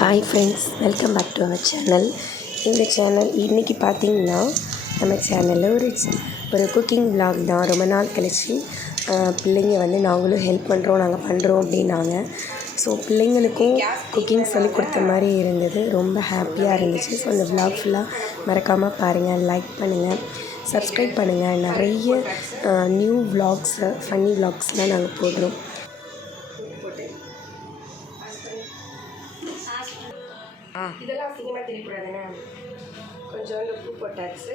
Hi friends, welcome back to our channel. இந்த channel இன்றைக்கி பார்த்திங்கன்னா நம்ம சேனலில் ஒரு குக்கிங் விலாக் தான். ரொம்ப நாள் கழிச்சு பிள்ளைங்க வந்து நாங்களும் ஹெல்ப் பண்ணுறோம், நாங்கள் பண்ணுறோம் அப்படின்னாங்க. ஸோ பிள்ளைங்களுக்கும் குக்கிங் சொல்லி கொடுத்த மாதிரி இருந்தது, ரொம்ப ஹாப்பியாக இருந்துச்சு. ஸோ இந்த விலாக் ஃபுல்லாக மறக்காமல் பாருங்கள், லைக் பண்ணுங்கள், சப்ஸ்கிரைப் பண்ணுங்கள். நிறைய நியூ விலாக்ஸு, ஃபன்னி விலாக்ஸ்லாம் நாங்கள் போடுறோம். இதெல்லாம் அசிங்கமாக தெரியக்கூடாதுண்ணே, கொஞ்சோண்டு உப்பு போட்டாச்சு.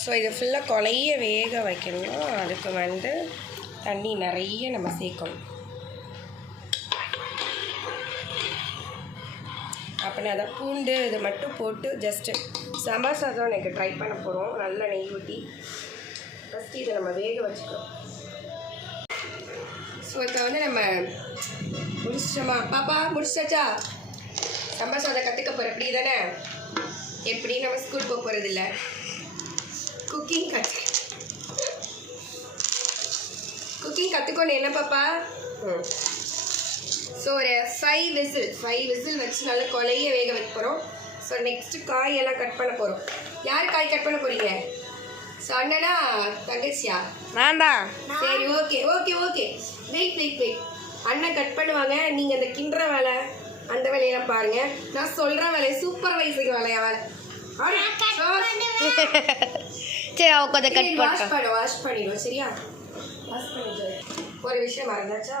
ஸோ இதை ஃபுல்லாக கொலைய வேக வைக்கணும். அதுக்கு வந்து தண்ணி நிறைய நம்ம சேர்க்கணும். அப்படின்னா அதை பூண்டு இது மட்டும் போட்டு ஜஸ்ட்டு சாம்பார் சாதம் எனக்கு ட்ரை பண்ண போகிறோம். நல்லா நெய் ஊற்றி ஃபஸ்ட்டு இதை நம்ம வேக வச்சுக்கிறோம். ஸோ இப்போ வந்து நம்ம முடிச்சிட்டோமா பாப்பா? முடிச்சாச்சா? சாம்பார் சாதம் கற்றுக்க போகிற எப்படி தானே? எப்படி நம்ம ஸ்கூல் போக போகிறதில்ல, குக்கிங் கற்றுக்கணும் என்ன பாப்பா? ஸோ ஒரு 5 விசில் வச்சு நல்லா கொலைய வேக வைக்க போகிறோம். ஸோ நெக்ஸ்ட்டு காயெல்லாம் கட் பண்ண போகிறோம். யார் காய் கட் பண்ண போகிறீங்க? ஸோ அண்ணனா தங்கச்சியா? நான் தான். சரி, ஓகே. வெயிட். அண்ணன் கட் பண்ணுவாங்க, நீங்கள் அந்த கிண்டுற வேலை அந்த வேலையெல்லாம் பாருங்கள். நான் சொல்கிற வேலையை சூப்பர்வைசிங் வேலையா வேலை. சரி, அவ கொஞ்சம் கட் வாஷ் பண்ணிடுவோம். சரியா? வாஷ் பண்ணிட்டு ஒரு விஷயம் மறந்தாச்சா?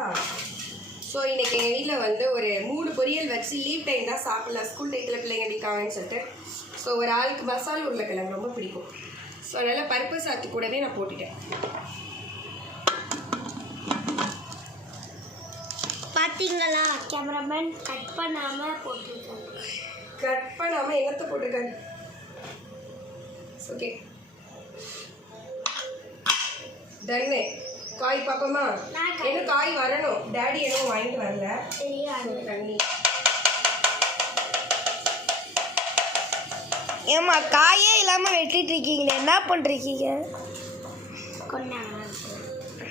ஸோ இன்றைக்கி எங்கள் வீட்டில் வந்து ஒரு 3 பொரியல் வச்சு லீவ் டைம் தான் சாப்பிடலாம், ஸ்கூல் டைத்தில் பிள்ளைங்க அடிக்காங்கன்னு சொல்லிட்டு. ஸோ ஒரு ஆளுக்கு மசாலா உருளைக்கிழங்கு ரொம்ப பிடிக்கும். ஸோ அதனால் பருப்பு சாத்து கூடவே நான் போட்டுட்டேன். பார்த்தீங்களா, கேமராமேன் கட் பண்ணாமல் போட்டிருக்காங்க. கட் பண்ணாமல் என்னத்தை போட்டிருக்காங்க? ஓகே தண்ணே. காய் பார்ப்போமா? என்ன காய் வரணும், டேடி என்ன வாங்கிட்டு வரல. தண்ணி ஏம்மா காயே இல்லாமல் வெட்டிட்டு இருக்கீங்களே, என்ன பண்ணுறீங்க?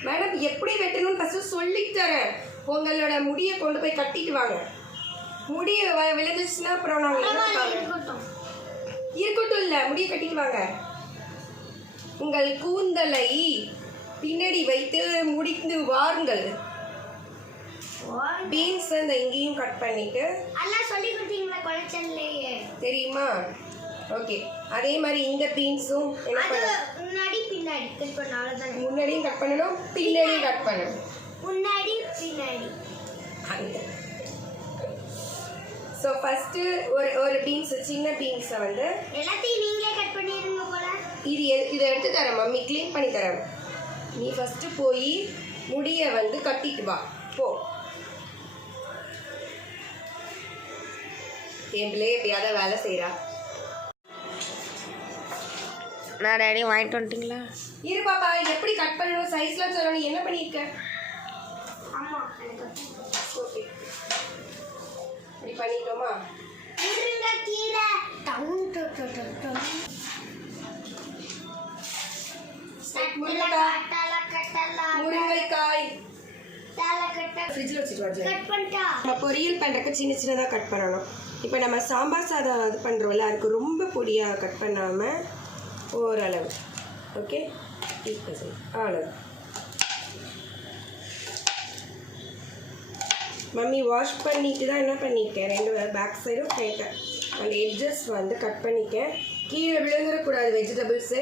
மேடம் எப்படி வெட்டணும்னு ஃபஸ்ட்டு சொல்லித்தரேன். உங்களோட முடியை கொண்டு போய் கட்டிட்டு வாங்க. முடியை விளைஞ்சிச்சுன்னா அப்புறம் நாங்கள் இருக்கட்டும் இல்லை, முடியை கட்டிட்டு வாங்க. உங்கள் கூந்தலை பின்னாடி வைத்து முடிந்து வாருங்கள். பீன்ஸ் இந்த இங்கேயும் கட் பண்ணிட்டு சொல்லி கொடுத்தீங்களா குழச்சல்லையே, தெரியுமா? ஓகே, அதே மாதிரி இந்த பீன்ஸும் என்ன பண்ணணும், முன்னாடியும் கட் பண்ணணும், பின்னாடியும் கட் பண்ணணும். ஸோ ஃபஸ்ட்டு ஒரு பீன்ஸ், சின்ன பீன்ஸை வந்து எல்லாத்தையும் நீங்களே கட் பண்ணிடுங்க போல. இதை எடுத்து தரேன் மம்மி, க்ளீன் பண்ணி தரேன். நீ ஃபஸ்ட்டு போய் முடியை வந்து கட்டிட்டு வா போ. என் பிள்ளைய எப்படியாவது வேலை செய்கிறா. நான் டேடி வாங்கிட்டு வந்துட்டீங்களா? இரு பாப்பா, எப்படி கட் பண்ணணும் சைஸ்லாம் சொல்லணும். என்ன பண்ணியிருக்க? ஓகே, இப்படி பண்ணிட்டோமா? முருங்கைக்காய் ஃப்ரிட்ஜில் வச்சுட்டு நம்ம பொரியல் பண்ணுறக்கு சின்னதாக கட் பண்ணணும். இப்போ நம்ம சாம்பார் சாதம் இது பண்ணுறோம்ல, அதுக்கு ரொம்ப பொடியாக கட் பண்ணாமல் ஓரளவு. ஓகே, அவ்வளோ. மம்மி வாஷ் பண்ணிட்டு தான் என்ன பண்ணியிருக்கேன், 2 பேக் சைடும் ஃப்ரண்ட்டு அந்த எட்ஜஸ் வந்து கட் பண்ணிக்கேன். கீழே விழுந்துடக்கூடாது வெஜிடபிள்ஸு.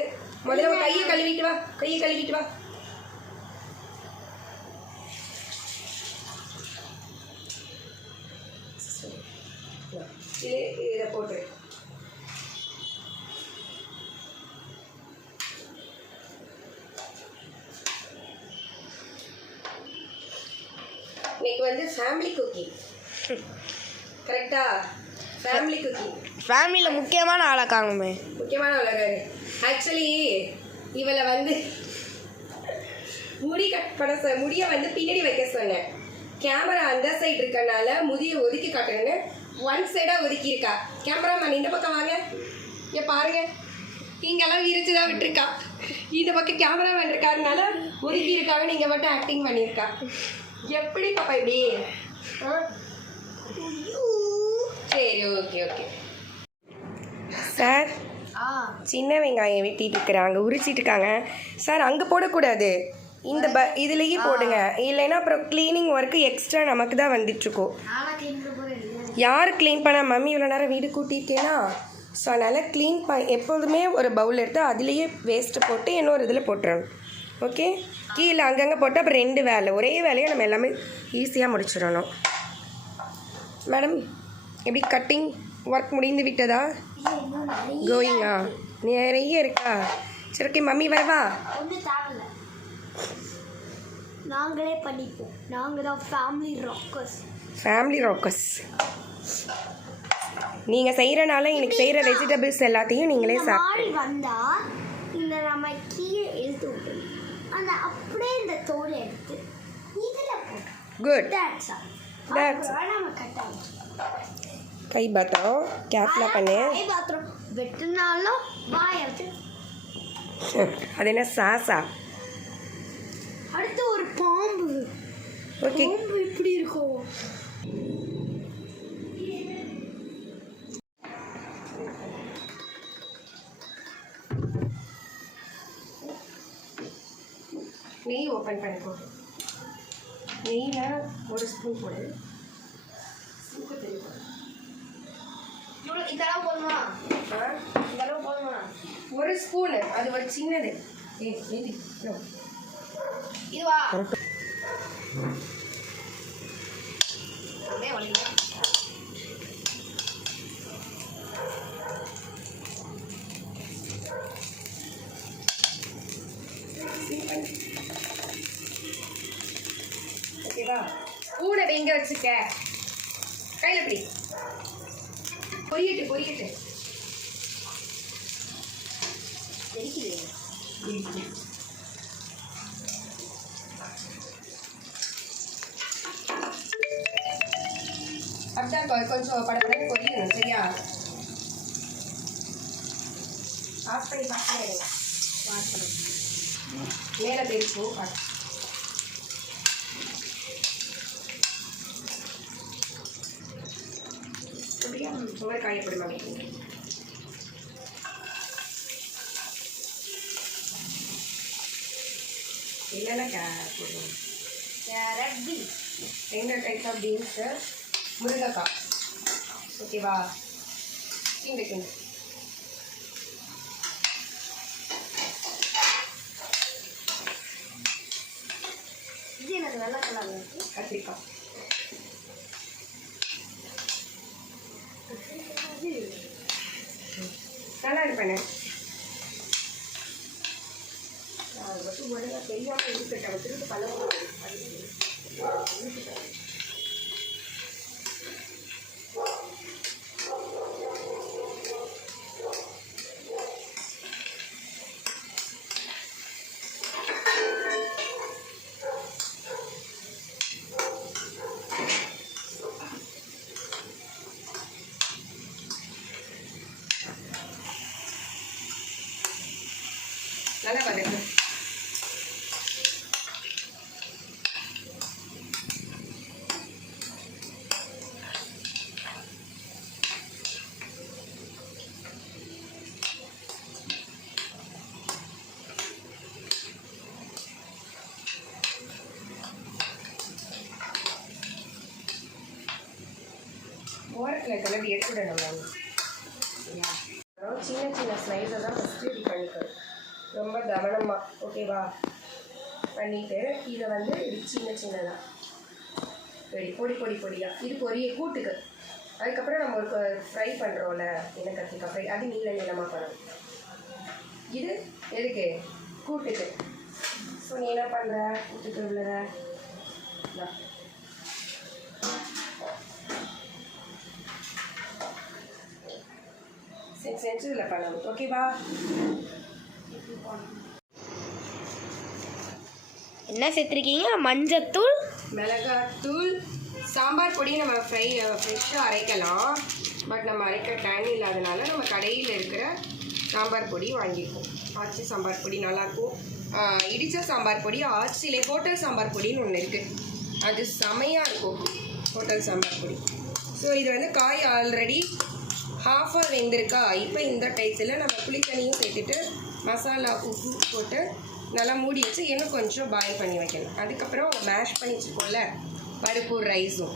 முதல்ல கையை கழுவிட்டு வா. இதை போட்டு இன்னைக்கு வந்து ஃபேமிலி குக்கிங். கரெக்டா? Family cooking. ஃபேமிலியில் முக்கியமான ஆளாக்காங்கமே. முக்கியமான ஆளாக்காரு. ஆக்சுவலி இவளை வந்து முடி கட் பண்ண முடியை வந்து பின்னாடி வைக்க சொன்னேன். கேமரா அந்த சைடு இருக்கனால முடியை ஒதுக்கி காட்டுறேன்னு 1 சைடாக ஒதுக்கியிருக்கா. கேமராமேன் இந்த பக்கம் வாங்க, இங்கே பாருங்க, இங்கெல்லாம் விரிச்சு தான் விட்டுருக்கா. இந்த பக்கம் கேமராமேன் இருக்காருனால ஒதுக்கி இருக்காங்க, நீங்கள் மட்டும் ஆக்டிங் பண்ணியிருக்கா. எப்படி பாப்பா இப்படி? சரி ஓகே ஓகே சார் ஆ சின்ன வெங்காயம் வெட்டிட்டு இருக்கிறாங்க உரிச்சிட்டு இருக்காங்க சார் அங்கே போடக்கூடாது இந்த இதுலேயே போடுங்க இல்லைன்னா அப்புறம் க்ளீனிங் ஒர்க்கு எக்ஸ்ட்ரா நமக்கு தான் வந்துட்டுருக்கோம். நானா க்ளீன் பண்ண போகிறேன். யார் க்ளீன் பண்ண மம்மி இவ்வளோ நேரம் வீடு கூட்டியிருக்கேனா ஸோ அதனால் க்ளீன் எப்போதுமே ஒரு பவுல் எடுத்து அதுலேயே வேஸ்ட்டு போட்டு இன்னொரு இதில் போட்டுறணும். ஓகே கீழே அங்கங்கே போட்டு அப்புறம் 2 வேலை ஒரே வேலையை நம்ம எல்லாமே ஈஸியாக முடிச்சிடணும். மேடம் எப்படி கட்டிங் ஒர்க் முடிந்து விட்டதா? கோயிங்கா நிறைய இருக்கா? சரி ஓகே மம்மி வரவா? ஒன்றும் தேவையில்ல, நாங்களே பண்ணிப்போம். நாங்கள் தான் ஃபேமிலி ராக்கர்ஸ். Family Rockers. நீங்கள் செய்கிறனால எனக்கு செய்கிற வெஜிடபிள்ஸ் எல்லாத்தையும் நீங்களே மாறி வந்தால் இந்த நம்ம கீழே இழுத்து விட்டுணும், அந்த அப்படியே இந்த தோலை எடுத்து இதில் போட்டு குட் நம்ம கட்டாகும். கை பாத்திரம் கேர்ஃபுல்லாக பண்ணு. கை பாத்திரம் வெட்டினாலும் வாய் எடுத்து அது என்ன சாசா? அடுத்து ஒரு பாம்பு. ஓகே பாம்பு இப்படி இருக்கும். நெய் ஓப்பன் பண்ணிக்கோ. நெய்யில் 1 ஸ்பூன் போடு. இதெல்லாம் போதுமா? இதெல்லாம் போதுமா? 1 ஸ்பூனு, அது ஒரு சின்னது. இதுவா? அப்படியே வலிங்க. ஓகேவா? ஸ்பூனை எங்கே வச்சுக்க? கையில் பிடி. பொரியட்டு அப்படிதான் கொஞ்சம் படப்படன்னு பொரியணும். சரியா? ஆஃப் பண்ணி மேலே தெரிக்கும். அப்படியா? சுவர் காயப்படும் மாதிரி என்னென்ன போடுவோம்? Carrot, beans, 2 types of beans, முருங்கைக்காய். ஓகேவா? கிண்டு இது எனக்கு வெள்ளை கலர்ல இருக்கு. கத்திரிக்காய். நல்லா இருப்பேனே. அது மட்டும் ஒழுங்காக தெரியாமல் இருக்கட்டும். திருப்பி பழம் நல்லா வதக்கு. ஓரத்தில் கிளம்பி எடுத்துடணும் மேம். சரியா? சின்ன ஸ்லைஸை தான் ஃபஸ்ட்டு இது பண்ணிக்கணும், ரொம்ப கவனமாக. ஓகேவா? பண்ணிவிட்டு இதை வந்து இது சின்னதாக ரெடி பொடியாக இது கூட்டுக்கு. அதுக்கப்புறம் நம்ம ஒரு ஃப்ரை பண்ணுறோம்ல, என்ன கத்திரிக்காய் ஃப்ரை, அது நீளமாக பண்ணணும். இது எதுக்கு? கூட்டுக்கு. ஸோ நீ என்ன பண்ணுற? கூட்டுக்கு உள்ளத செஞ்சு இதில் பண்ணணும். ஓகேவா? என்ன சேர்த்துருக்கீங்க? மஞ்சத்தூள், மிளகாத்தூள், சாம்பார் பொடி. நம்ம ஃப்ரெஷ்ஷாக அரைக்கலாம், பட் நம்ம அரைக்க டைம் இல்லாதனால நம்ம கடையில் இருக்கிற சாம்பார் பொடி வாங்கியிருக்கோம். ஆச்சி சாம்பார் பொடி நல்லாயிருக்கும். இடித்த சாம்பார் பொடி ஆச்சிலே ஹோட்டல் சாம்பார் பொடின்னு ஒன்று இருக்குது, அது செமையாக இருக்கும். ஹோட்டல் சாம்பார் பொடி ஸோ இது வந்து காய் ஆல்ரெடி ஹாஃபாக வெந்திருக்கா. இப்போ இந்த டயத்தில் நம்ம புளி தண்ணியும் சேர்த்துட்டு மசாலா உப்பு போட்டு நல்லா மூடி வச்சு இன்னும் கொஞ்சம் பாயில் பண்ணி வைக்கணும். அதுக்கப்புறம் மேஷ் பண்ணி வச்சுருக்கோம்ல பருப்பு ரைஸும்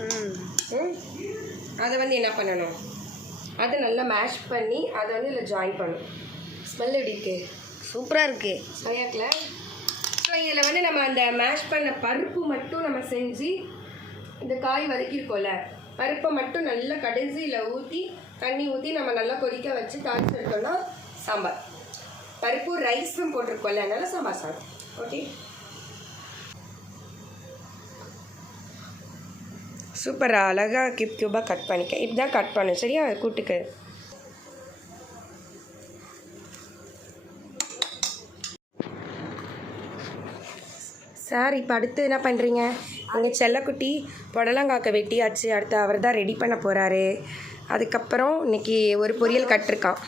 அதை வந்து என்ன பண்ணணும், அதை நல்லா மேஷ் பண்ணி அதை வந்து இதில் ஜாயின் பண்ணணும். ஸ்மெல் எப்படி இருக்குது? சூப்பராக இருக்குது. சரியாக்கல. ஸோ இதில் வந்து நம்ம அந்த மேஷ் பண்ண பருப்பு மட்டும் நம்ம செஞ்சு இந்த காய் வதக்கியிருக்கோம்ல பருப்பை மட்டும் நல்லா கடைசியில் ஊற்றி தண்ணி ஊற்றி நம்ம நல்லா கொதிக்க வச்சு தாளிச்சு எடுத்தோம்னா சாம்பார். பருப்பு ரைஸும் போட்டிருக்கோம்ல அதனால சாம்பார் சாதம். ஓகே, சூப்பராக அழகாக கியூபாக கட் பண்ணிக்க. இப்படிதான் கட் பண்ணு சரியா கூட்டுக்கு. சார் இப்போ அடுத்து என்ன பண்ணுறீங்க? எங்கள் செல்லக்குட்டி புடலங்காக்க வெட்டியாச்சு. அடுத்து அவர் தான் ரெடி பண்ண போகிறாரு. அதுக்கப்புறம் இன்றைக்கி ஒரு பொரியல் கட்டிருக்கான்,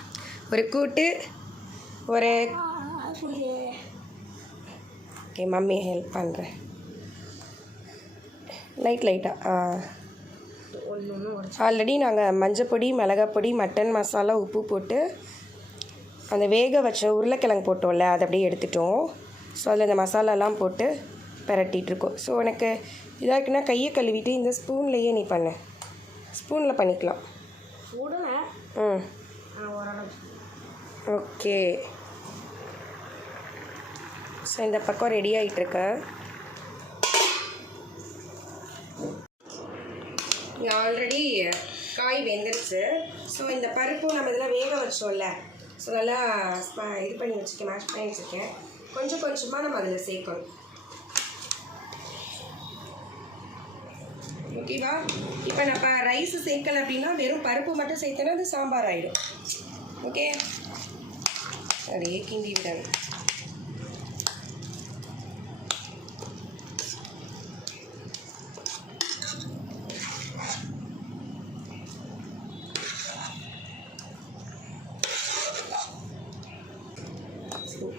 ஒரு கூட்டு, ஒரு ஓகே மம்மி ஹெல்ப் பண்ணுறேன் லைட்டாக. ஆல்ரெடி நாங்கள் மஞ்சப்பொடி மிளகாப்பொடி மட்டன் மசாலா உப்பு போட்டு அந்த வேக வச்ச உருளைக்கிழங்கு போட்டோம்ல அதை அப்படியே எடுத்துட்டோம். ஸோ அதில் இந்த மசாலாலாம் போட்டு பிரட்டிகிட்ருக்கோம். ஸோ எனக்கு இதாக இருக்குன்னா கையை கழுவிட்டு இந்த ஸ்பூன்லேயே நீ பண்ண, ஸ்பூனில் பண்ணிக்கலாம். ஓகே, ஸோ இந்த பக்கம் ரெடி ஆகிட்டுருக்க. ஆல்ரெடி காய் வெந்துருச்சு. ஸோ இந்த பருப்பும் நம்ம இதெல்லாம் வேக வச்சோம்ல ஸோ நல்லா இது பண்ணி வச்சுருக்கேன், மேஷ் பண்ணி வச்சுருக்கேன். கொஞ்சம் கொஞ்சமாக நம்ம அதில் சேர்க்கணும். ஓகேவா? இப்போ நம்ம ரைஸ் சேர்க்கலை அப்படின்னா வெறும் பருப்பு மட்டும் சேர்த்தோன்னா அது சாம்பார் ஆகிடும். ஓகே, அப்படியே கிண்டி விடணும்.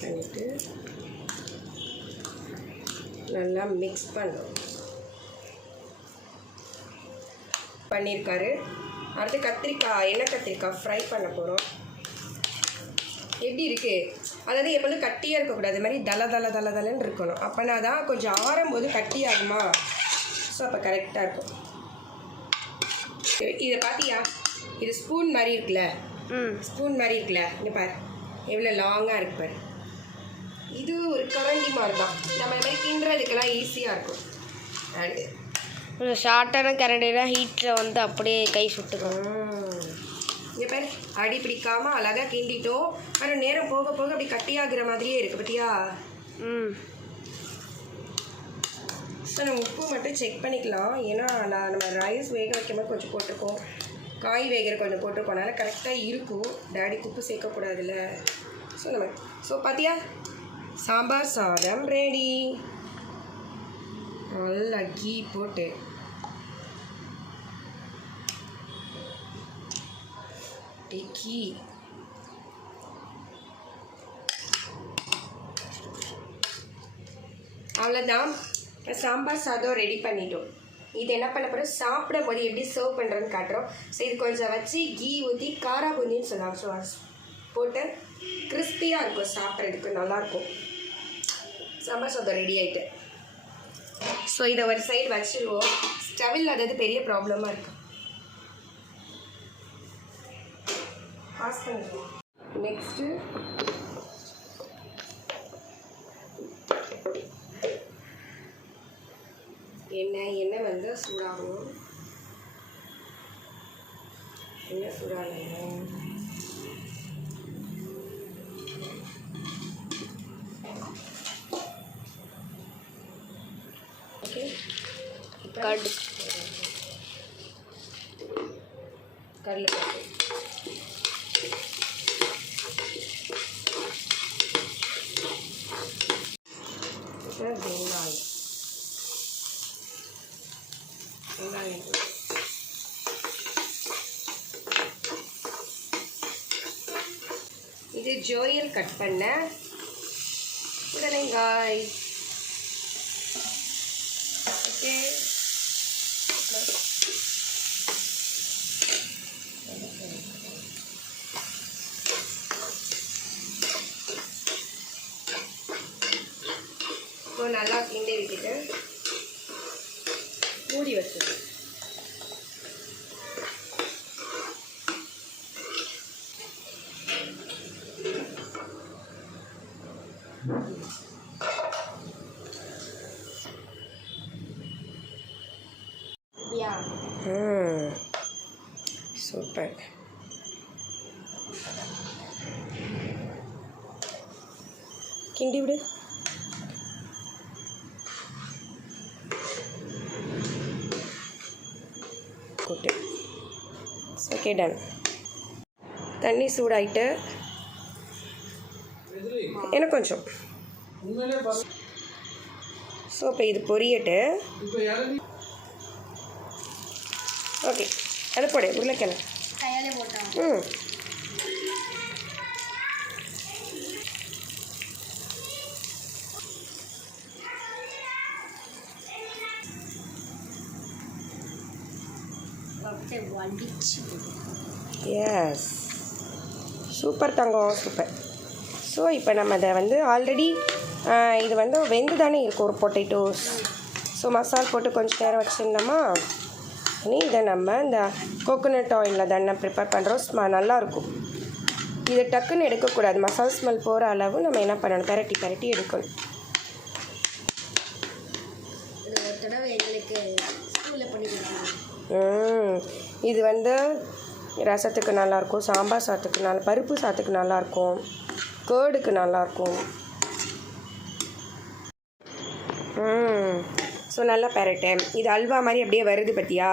பண்ணிட்டு நல்லா மிக்ஸ் பண்ணணும். பண்ணியிருக்காரு. அடுத்து கத்திரிக்காய், எண்ணெய் கத்திரிக்காய் ஃப்ரை பண்ண போகிறோம். எப்படி இருக்குது? அதாவது எப்போதும் கட்டியாக இருக்கக்கூடாது, இது மாதிரி தலன்னு இருக்கணும். அப்போனா தான் கொஞ்சம் ஆறும்போது கட்டி ஆகுமா, ஸோ அப்போ கரெக்டாக இருக்கும். இதை பார்த்தியா, இது ஸ்பூன் மாதிரி இருக்குல்ல, ஸ்பூன் மாதிரி இருக்குல்ல, இங்கே பாரு எவ்வளோ லாங்காக இருக்கு பாரு. இது ஒரு கரண்டி மாதிரி தான், நம்ம இது மாதிரி கிண்டுறதுக்கெல்லாம் ஈஸியாக இருக்கும். ஷார்ட்டான கரண்டினா ஹீட்டில் வந்து அப்படியே கை சுட்டுக்கணும். இங்கே பேர் அடி பிடிக்காமல் அழகாக கிண்டிட்டோம். ஆனால் நேரம் போக போக அப்படி கட்டியாகிற மாதிரியே இருக்குது பார்த்தியா. ஸோ நம்ம உப்பு மட்டும் செக் பண்ணிக்கலாம். ஏன்னா நம்ம ரைஸ் வேக வைக்கும்போது கொஞ்சம் போட்டிருக்கோம், காய் வேகிற கொஞ்சம் போட்டிருக்கோம், அதனால் கரெக்டாக இருக்கும். டேடிக்கு உப்பு சேர்க்கக்கூடாதுல்ல. ஸோ பார்த்தியா சாம்பார் சாதம் ரெடி. நல்லா கீ போட்டு கீ அவ்வளோதான். சாம்பார் சாதம் ரெடி பண்ணிட்டோம். இது என்ன பண்ண போகிறோம், சாப்பிடும் போது எப்படி சர்வ் பண்ணுறதுன்னு காட்டுறோம். ஸோ இது கொஞ்சம் வச்சு கீ ஊற்றி காரா பூந்தின்னு சொல்லுவாங்க, ஸோ போட்டு கிறிஸ்பியாக இருக்கும், சாப்பிட்றதுக்கு நல்லாயிருக்கும். சாம்பார் சாதம் ரெடி ஆகிட்டு. ஸோ இதை ஒரு சைடு வச்சுருவோம். ஸ்டவ்வில் அதாவது பெரிய ப்ராப்ளமாக இருக்குது. பாஸ் பண்ணிடுவோம். நெக்ஸ்ட்டு எண்ணெய் வந்து சூடாகும். எண்ணெய் சூடாகணும். ஓகே, கடலை பருப்பு, வெங்காயம், இது ஜோயல் கட் பண்ண புடலங்காய். ஓகே, நல்லா கிண்டி விட்டுட்டு மூடி வச்சிருக்கேன். சூப்பர். கிண்டி விடு. Okay, okay, done. தண்ணி சூடாயிட்டு எனக்கு கொஞ்சம். ஸோ இப்போ இது பொரியட்டு. ஓகே, அது போடு. உருளைக்கிழங்கு கையாலே போட்டான். எஸ், சூப்பர் தங்கம், சூப்பர். ஸோ இப்போ நம்ம அதை வந்து ஆல்ரெடி இது வந்து வெந்து தானே இருக்கும் ஒரு பொட்டேட்டோஸ். ஸோ மசாலா போட்டு கொஞ்சம் நேரம் வச்சுருந்தோமா, இனி இதை நம்ம இந்த கோகோனட் ஆயிலில் தானே ப்ரிப்பேர் பண்ணுறோம். நல்லாயிருக்கும். இதை டக்குன்னு எடுக்கக்கூடாது. மசாலா ஸ்மெல் போகிற அளவு நம்ம என்ன பண்ணணும், பெரட்டி பெரட்டி எடுக்கணும். இது வந்து ரசத்துக்கு நல்லாயிருக்கும், சாம்பார் சாதத்துக்கு பருப்பு சாதத்துக்கு நல்லாயிருக்கும், கேர்டுக்கு நல்லாயிருக்கும். ஸோ நல்லா பெரட்டேன். இது அல்வா மாதிரி அப்படியே வருது பார்த்தியா?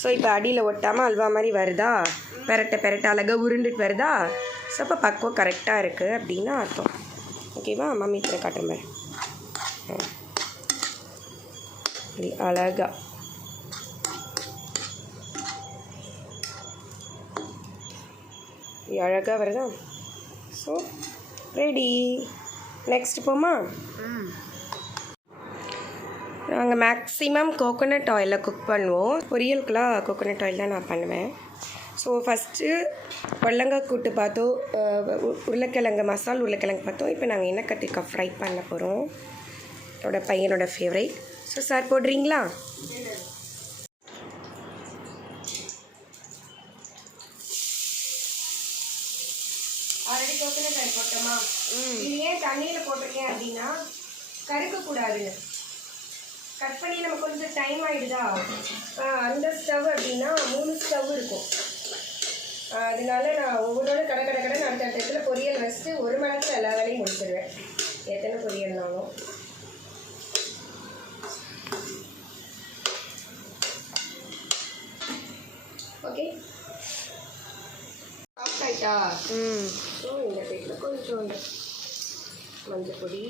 ஸோ இப்போ அடியில் ஒட்டாமல் அல்வா மாதிரி வருதா? பெரட்ட பெரட்ட அழகாக உருண்டுட்டு வருதா? ஸோ இப்போ பக்குவம் கரெக்டாக இருக்குது அப்படின்னு அர்த்தம். ஓகேவா? மம்மி இத்தனை காட்டுற மாதிரி அழகா அழகாக வருதா? So ready. நெக்ஸ்ட் போமா? நாங்கள் மேக்ஸிமம் கோகோனட் ஆயிலில் குக் பண்ணுவோம். பொரியலுக்குலாம் கோகோனட் ஆயில் தான் நான் பண்ணுவேன். ஸோ ஃபஸ்ட்டு பொடலங்காய் கூட்டு பார்த்தோம், உருளைக்கிழங்கு மசால் உருளைக்கிழங்கு பார்த்தோம். இப்போ நாங்கள் எண்ணெய் கத்திரிக்காய் ஃப்ரை பண்ண போகிறோம். என்னோட பையனோட ஃபேவரைட். ஸோ சார் போடுறீங்களா? ஆல்ரெடி கோகோனட் ஆயில் போட்டோமா? இது ஏன் தண்ணியில் போட்டிருக்கேன் அப்படின்னா கருக்கக்கூடாதுன்னு. கட் பண்ணி நம்ம கொஞ்சம் டைம் ஆகிடுதா, அந்த ஸ்டவ் அப்படின்னா 3 ஸ்டவ் இருக்கும். அதனால நான் ஒவ்வொரு கடை அடுத்த இடத்துல பொரியல் வச்சுட்டு 1 மணி நேரத்தில் எல்லா வேலையும் முடிச்சிடுவேன், எத்தனை பொரியல்னாலும். ஓகே, ஆஃப் ஆயிட்டா? ஸோ இந்த சைடில் கொஞ்சம் மஞ்சள் பொடி.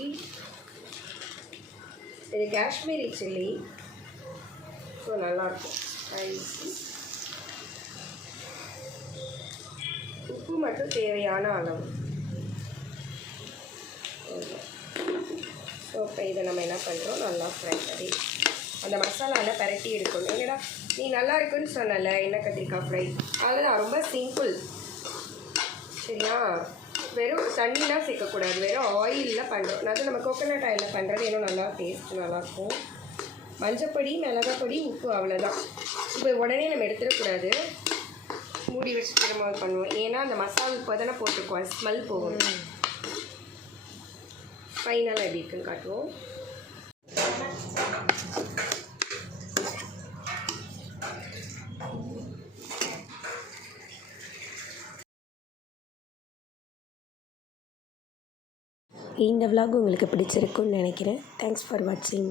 இது காஷ்மீரி சில்லி. ஸோ நல்லாயிருக்கும். ஸ்பைசி. உப்பு மட்டும் தேவையான அளவு. ஸோ இப்போ இதை நம்ம என்ன பண்ணுறோம், நல்லா ஃப்ரை பண்ணி அந்த மசாலாவில் பரட்டி எடுக்கணும். என்னடா நீ நல்லா இருக்குன்னு சொன்னல எண்ணெய் கத்திரிக்காய் ஃப்ரை, அதுதான் ரொம்ப சிம்பிள். சரியா? வெறும் தண்ணிலாம் சேர்க்கக்கூடாது, வெறும் ஆயிலில் பண்ணுறோம். அது நம்ம கோகோனட் ஆயிலில் பண்ணுறது இன்னும் நல்லா டேஸ்ட் நல்லாயிருக்கும். மஞ்சப்பொடி, மிளகாப்பொடி, உப்பு, அவ்வளோதான். இப்போ உடனே நம்ம எடுத்துடக்கூடாது, மூடி வச்சுட்டு நம்ம பண்ணுவோம். ஏன்னா அந்த மசாலா இப்போ தானே போட்டிருக்கோம், ஸ்மெல் போகும். ஃபைனலாக எப்படி இருக்குன்னு காட்டுவோம். இந்த vlog உங்களுக்கு பிடிச்சிருக்குன்னு நினைக்கிறேன். தேங்க்ஸ் ஃபார் வாட்சிங்.